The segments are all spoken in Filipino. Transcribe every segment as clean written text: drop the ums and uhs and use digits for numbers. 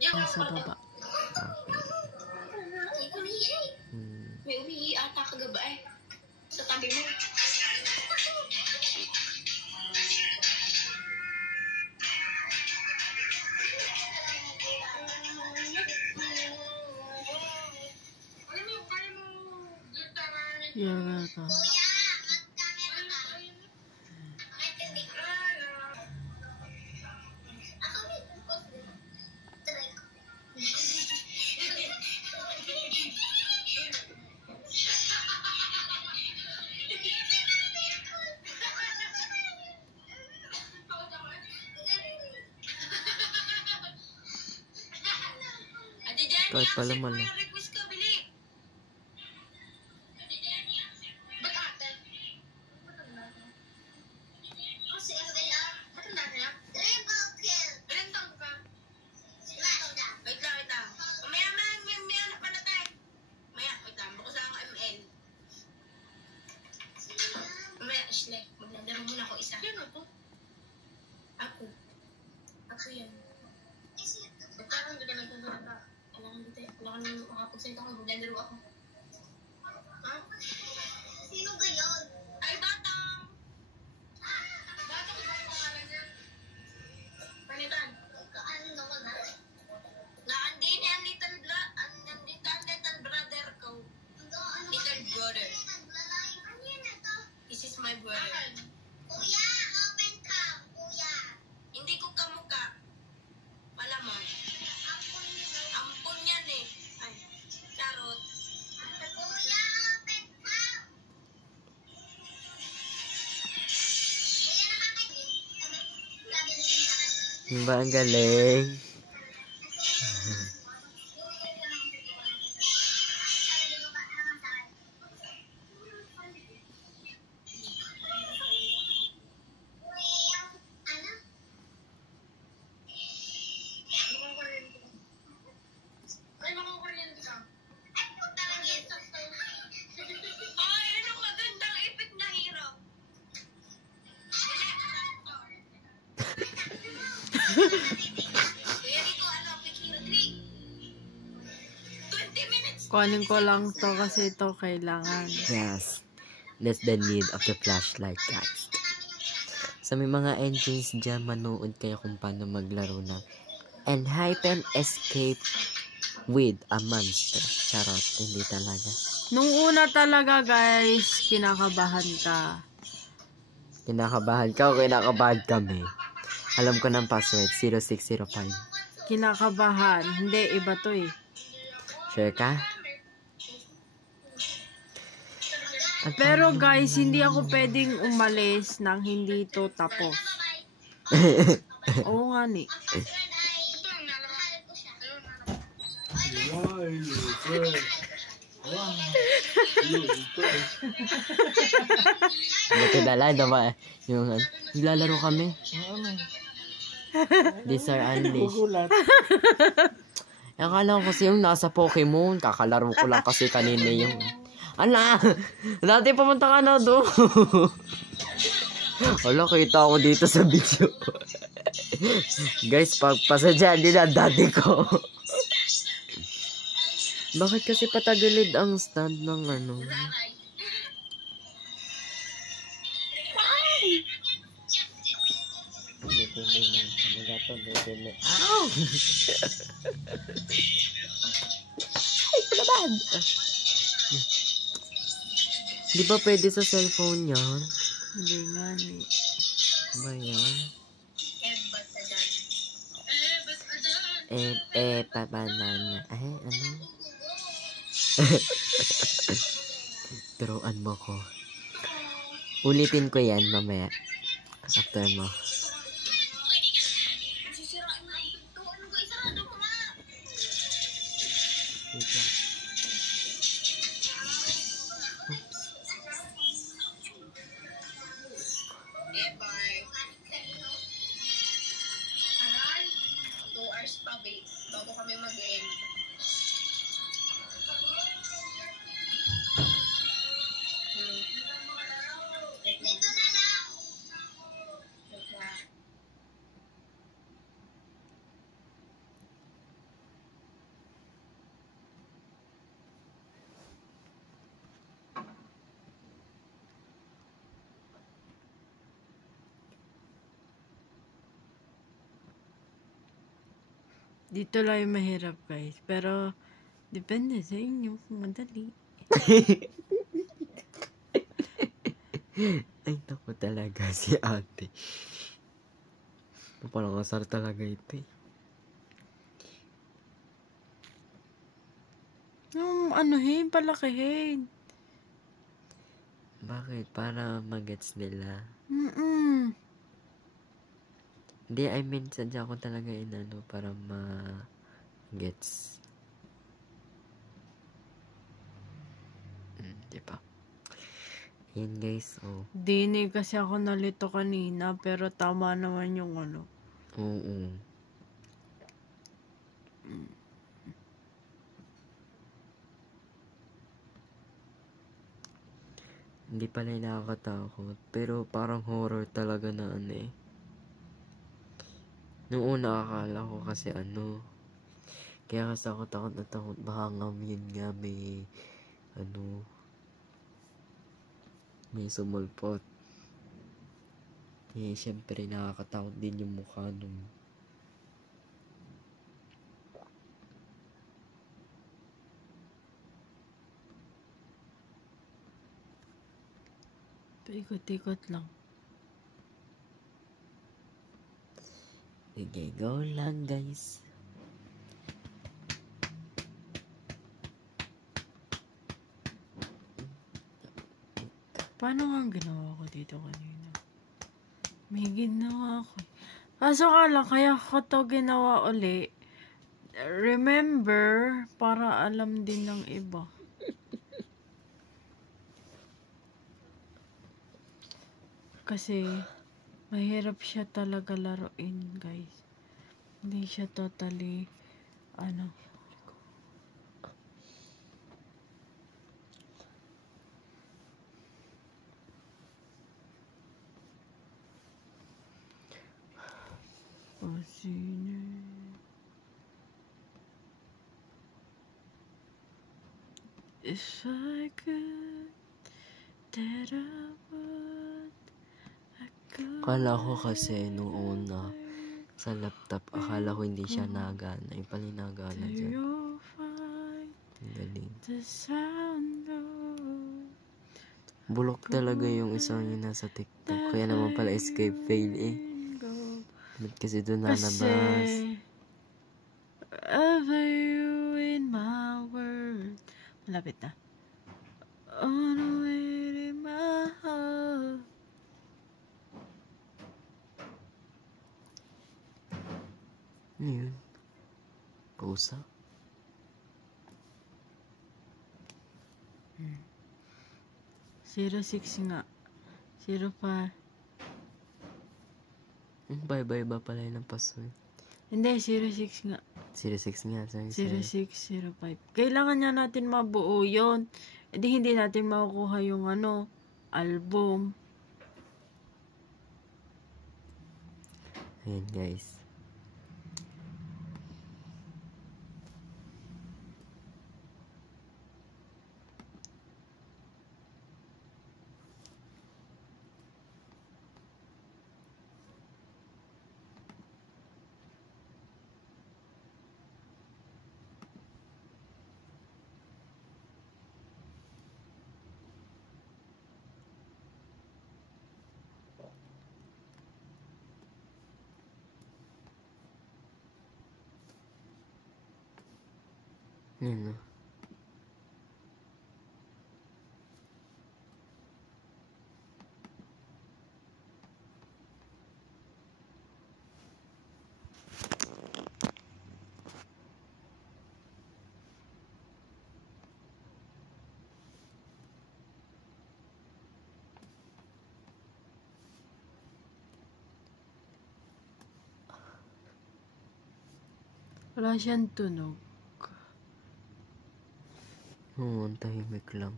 Nasa baba. May umihi ata kagaba eh. Sa tabi mo. Yan ata. Kahit pala mali. Maglalaro muna ako isa. Yan ako. Ako yan. Parang hindi ka naglalaro. Alam ko makapagsalita ko. Maglalaro ako. Ha? Sino ba yun? Ay, Batang! Batang ba yung pangalan niya? Panitan? Ano naman na? Naandin yan, little brother ko. Little brother. This is my brother. Kuya, open ka. Kuya. Hindi ko kamukha. Malamang. Ampun yan eh. Ay, karot. Kuya, open ka. Kuya, nakakainin. Ba ang galing? Kunin ko lang to kasi ito kailangan. Yes. That's the need of the flashlight, guys. Sa may mga engines dyan, manood kayo kung paano maglaro ng and hide and escape with a monster. Charot, hindi talaga. Nung una talaga, guys, kinakabahan ka. Kinakabahan ka o kinakabahan kami? Alam ko ng password, 0605. Kinakabahan. Hindi, iba to eh. Sure ka? Pero guys, hindi ako pwedeng umalis nang hindi to tapos. Oo nga ni. Buti dala, diba? Yung lalaro kami. These are unleashed. Akala ko kasi yung nasa Pokemon. Kakalaro ko lang kasi kanina yung... Ala! Dati pumunta ka na doon. Wala, kita ako dito sa video. Guys, pagpasadyan din ang dati ko. Bakit kasi patagilid ang stand ng ano? Ow! Ay, palaban! Di ba pwede sa cellphone yan? Hindi nga ni. Ba yan? Banana. Ay, ano? Turuan mo ko. Ulitin ko yan mamaya. After mo. Wait lang. Bago kami mag-end. Dito na lang. Dito lang yung mahirap, guys. Pero, depende sa inyo kung madali. Ay, naku talaga si ate. Parang asar talaga ito eh. Yung anuhin, palakihin. Bakit? Para magets nila. Hindi, I mean, sadya ko talaga inano para magets. Diba? Yan guys, oh. Dinig kasi ako nalito kanina, pero tama naman yung ano. Oo. Hindi pala yung nakakatakot. Pero parang horror talaga na ano eh. Noong una akala ko kasi ano. Kaya kasi ako takot na takot. Baka nga yun nga may ano. May sumulpot. Eh, syempre nakakatakot din yung mukha nung. Paikot-ikot lang. Sige, go lang guys. Paano nga ginawa ko dito kanina? May ginawa ko. Kaso lang, kaya ko to ginawa uli. Remember, para alam din ng iba. Kasi, mahirap siya talaga laruin, guys. Hindi siya totally, ano. If I could, that I would, I could. Akala ko kasi nung una sa laptop, akala ko hindi siya nagana. Yung pala yung nagana dyan. Ang galing. Bulok talaga yung isang yun nasa TikTok. Kaya naman pala escape fail eh. Ba't kasi doon nalabas? Ever you in my world. Malapit na. On the way in my heart. Ano yun? Pusa? Hmm. 06 nga. 05. Bye-bye ba pala yun ang password? Hindi, 06 nga. 06 nga. Sorry. 0605. Kailangan niya natin mabuo yun. E di hindi natin makukuha yung ano, album. Ayan guys. Yan o. Wala siyang tunog. Oo, ang tahimik lang.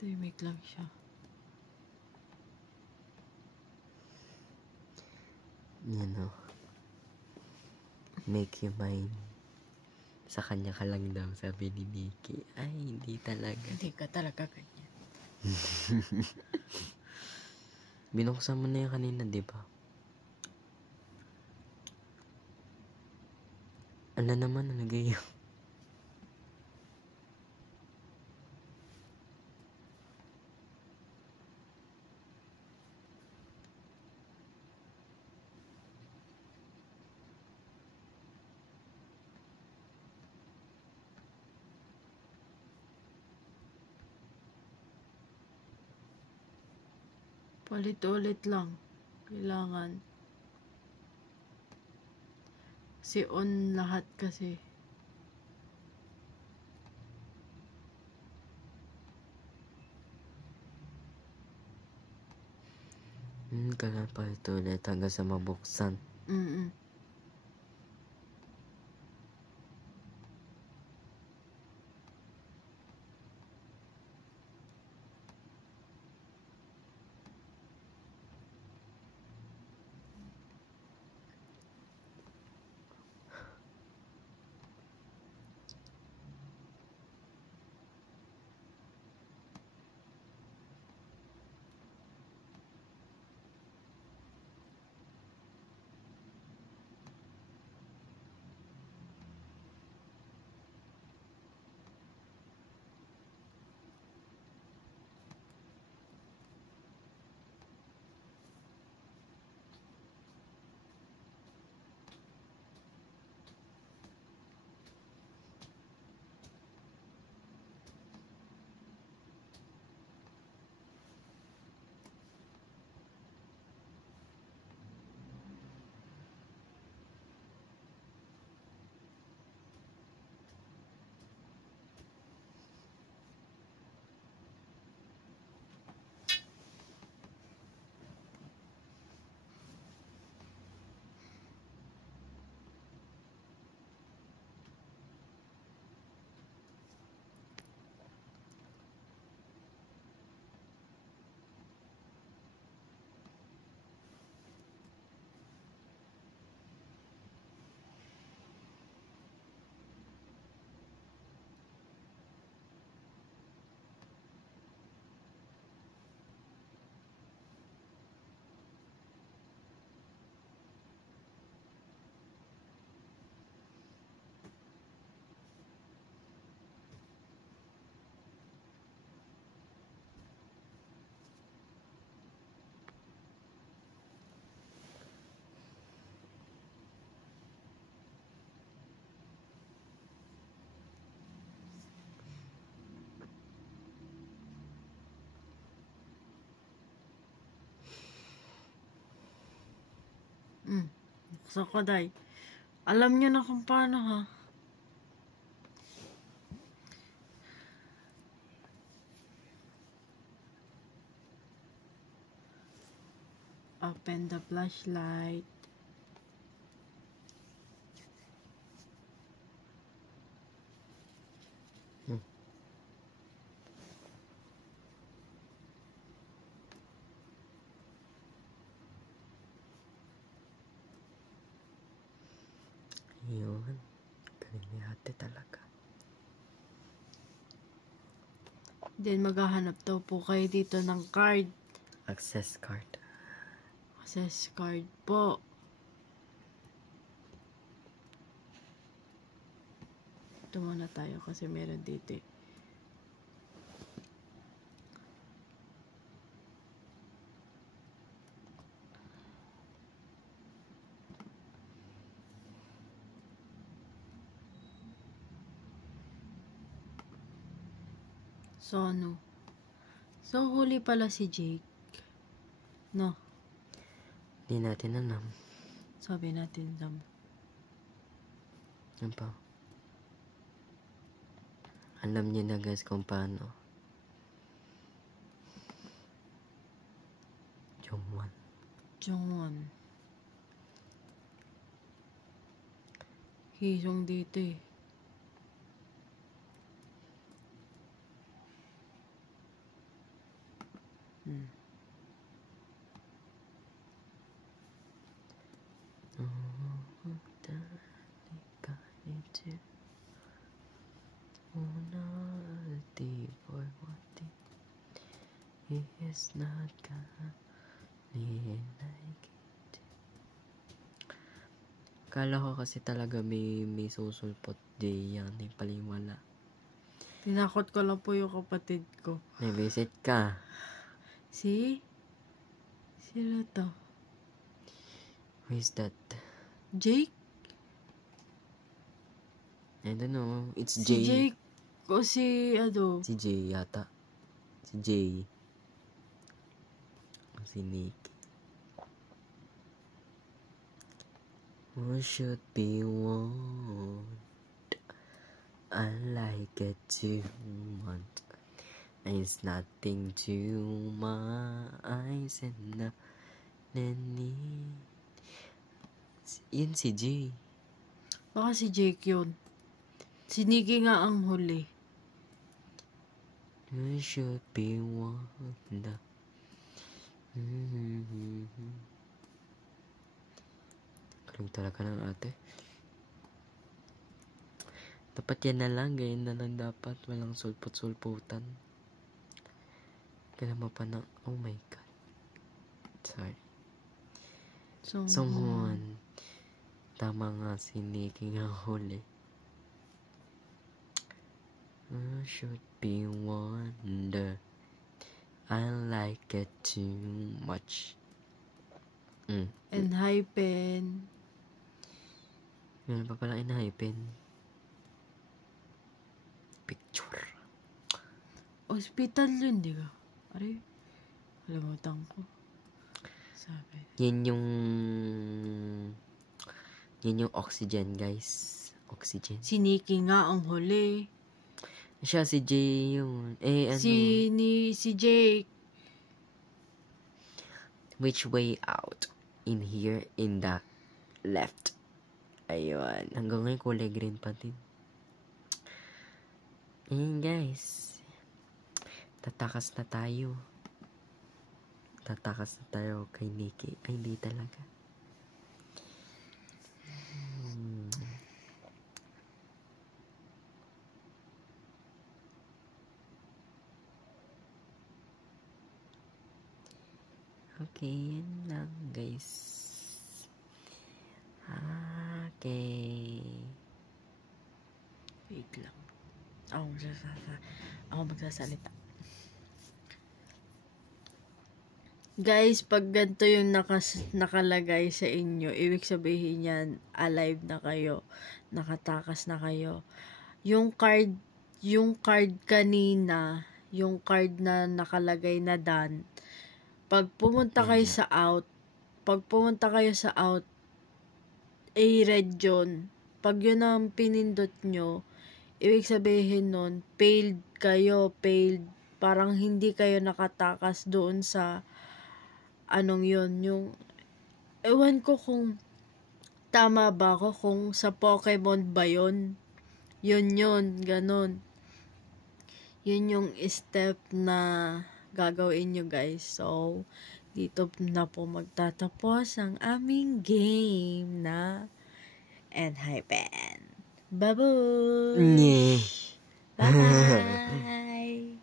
Tahimik lang siya. Yan o. Make you mine. Sa kanya ka lang daw, sabi ni Nikki. Ay, hindi talaga. Hindi ka talaga ganyan. Binuksan mo na yan kanina, di ba? Ala naman, ano gayo? Palit-ulit lang. Kailangan. Kasi on lahat kasi. Kailangan pa ito ulit hanggang sa mabuksan. Mm-mm. Buksan ko, day. Alam niyo na kung paano, ha? Open the flashlight. Yun. Galing ni ate talaga. Then, maghahanap daw po kayo dito ng card. Access card. Access card po. Ito muna tayo kasi meron dito eh. So, ano? So, huli pala si Jake. No? Di natin alam. Sabi natin lang. Yan pa. Alam niyo na guys kung paano. Jongwon. Jongwon. Hisong dito eh. He is not gonna like it. Akala ko kasi talaga may susulpot di yan. Yung pala yung wala. Tinakot ko lang po yung kapatid ko. May visit ka. See? Sino to? Who is that? Jake? I don't know. It's Si Jay. Jake. O si, Si Jay yata. Si Jay. O si Nick. Who should be warned? I like it too much. It's nothing to my eyes and nothing. Yun si Jay. Baka si Jake yun. Si Nikki nga ang huli. You should be warned. Galing talaga ng ate. Dapat yan na lang. Ganyan na lang dapat. Walang sulpot-sulputan. Kailan mo pa na... Oh my God. Sorry. Someone. Tama nga si Nikki nga huli. I should be wonder. I like it too much. And hypen. Meron pa pala in-hypen. Picture. Hospital yun, di ba? Aray, kalimutan ko. Sabi. Yan yung oxygen, guys. Oxygen. Si Nikki nga ang huli. Siya, si Jay yun. Ano? Si Jake. Which way out? In here, in the left. Ayun. Hanggang ngayon, kulay green pa din. Ayan, guys. Tatakas na tayo. Tatakas na tayo kay Nikki. Ay, hindi talaga. Okay, yan lang, guys. Okay. Wait lang. Ako magsasalita. Guys, pag ganito yung nakalagay sa inyo, ibig sabihin yan, alive na kayo. Nakatakas na kayo. Yung card kanina, yung card na nakalagay na done, pag pumunta kayo sa out, red yun. Pag yun ang pinindot nyo, ibig sabihin nun, failed kayo, parang hindi kayo nakatakas doon sa, yung, ewan ko kung, tama ba ako, kung sa Pokemon ba yun? Yun, ganun. Yun yung step na gagawin nyo, guys. So, dito na po magtatapos ang aming game na Enhypen. Bye-bye! Bye!